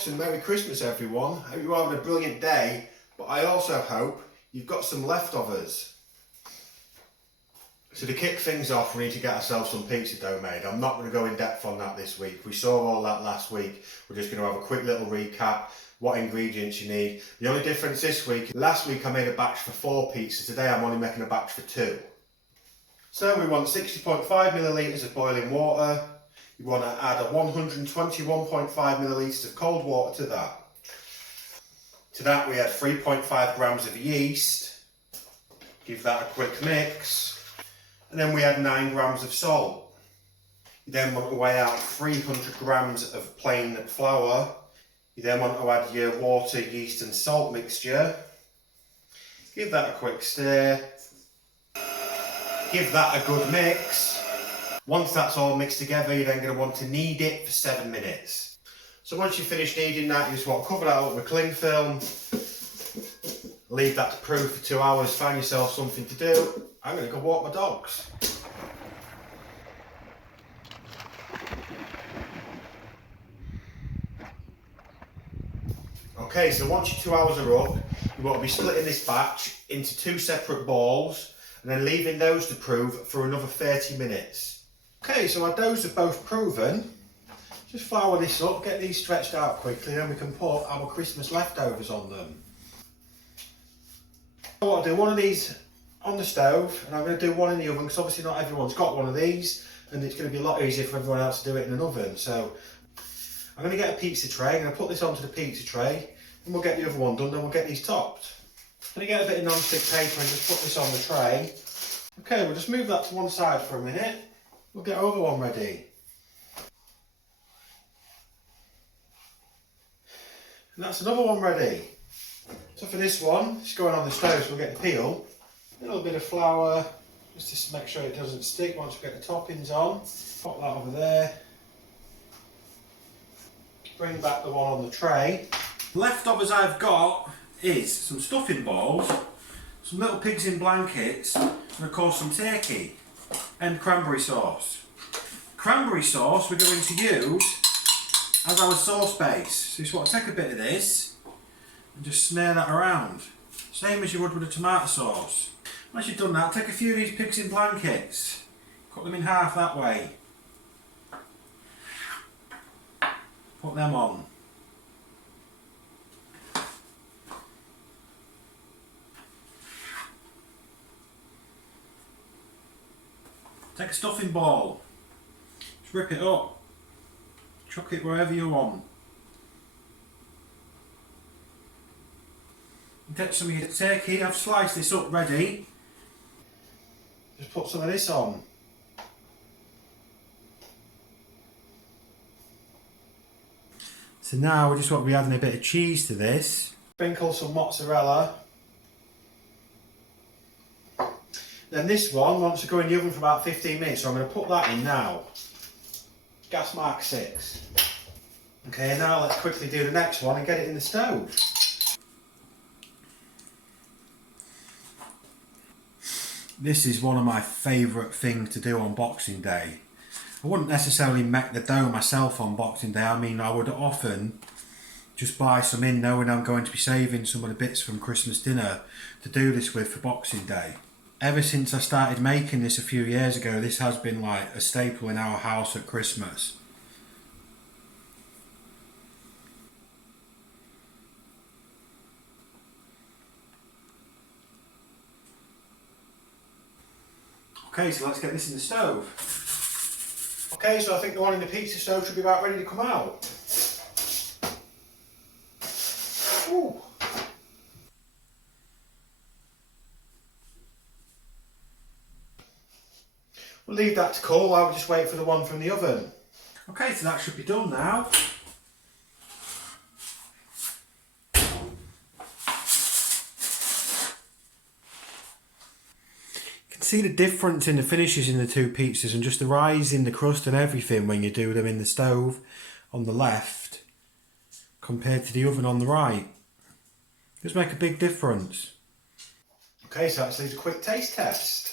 Kooks and Merry Christmas everyone. I hope you're having a brilliant day, but I also hope you've got some leftovers. So to kick things off, we need to get ourselves some pizza dough made. I'm not going to go in depth on that this week. We saw all that last week. We're just going to have a quick little recap, what ingredients you need. The only difference this week, last week I made a batch for 4 pizzas. Today I'm only making a batch for 2. So we want 60.5 millilitres of boiling water. You want to add a 121.5 millilitres of cold water to that. To that we add 3.5 grams of yeast. Give that a quick mix. And then we add 9 grams of salt. You then want to weigh out 300 grams of plain flour. You then want to add your water, yeast and salt mixture. Give that a quick stir. Give that a good mix. Once that's all mixed together, you're then going to want to knead it for 7 minutes. So once you've finished kneading that, you just want to cover that up with cling film. Leave that to brew for 2 hours, find yourself something to do. I'm going to go walk my dogs. Okay, so once your 2 hours are up, you want to be splitting this batch into 2 separate balls and then leaving those to prove for another 30 minutes. Okay, so our doughs are both proven. Just flour this up, get these stretched out quickly, then we can put our Christmas leftovers on them. I'll do one of these on the stove and I'm going to do one in the oven because obviously not everyone's got one of these and it's going to be a lot easier for everyone else to do it in an oven. So I'm going to get a pizza tray, I'm going to put this onto the pizza tray and we'll get the other one done, then we'll get these topped. I'm going to get a bit of non-stick paper and just put this on the tray. Okay, we'll just move that to one side for a minute. We'll get our other one ready. And that's another one ready. So for this one, it's going on the stove, so we'll get the peel. A little bit of flour, just to make sure it doesn't stick once we get the toppings on. Pop that over there. Bring back the one on the tray. Leftovers I've got is some stuffing balls, some little pigs in blankets, and of course some turkey and cranberry sauce. Cranberry sauce we're going to use as our sauce base. So you just want to take a bit of this and just smear that around. Same as you would with a tomato sauce. Once you've done that, take a few of these pigs in blankets, cut them in half that way. Put them on. Take a stuffing ball, just rip it up, chuck it wherever you want. And take some of your turkey, I've sliced this up ready. Just put some of this on. So now we just want to be adding a bit of cheese to this. Sprinkle some mozzarella. Then this one wants to go in the oven for about 15 minutes, so I'm going to put that in now. Gas mark 6. Okay, now let's quickly do the next one and get it in the stove. This is one of my favourite things to do on Boxing Day. I wouldn't necessarily make the dough myself on Boxing Day. I mean, I would often just buy some in knowing I'm going to be saving some of the bits from Christmas dinner to do this with for Boxing Day. Ever since I started making this a few years ago, this has been like a staple in our house at Christmas. Okay, so let's get this in the stove. Okay, so I think the one in the pizza stove should be about ready to come out. Ooh. We'll leave that to cool while we just wait for the one from the oven. Okay, so that should be done now. You can see the difference in the finishes in the 2 pizzas and just the rise in the crust and everything when you do them in the stove on the left compared to the oven on the right. It does make a big difference. Okay, so let's leave a quick taste test.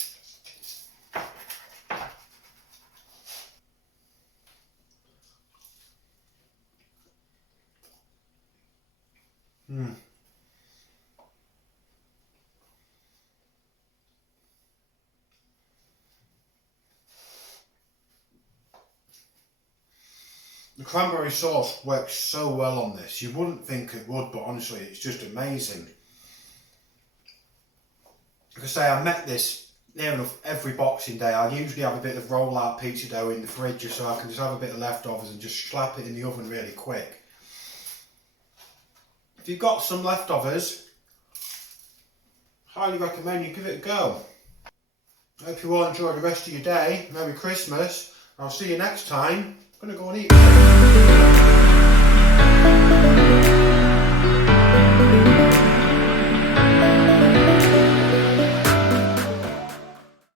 The cranberry sauce works so well on this. You wouldn't think it would, but honestly, it's just amazing. Like I say, I make this near enough every Boxing Day. I usually have a bit of roll-out pizza dough in the fridge just so I can just have a bit of leftovers and just slap it in the oven really quick. If you've got some leftovers, highly recommend you give it a go. I hope you all enjoy the rest of your day. Merry Christmas. I'll see you next time. I'm going to go and eat.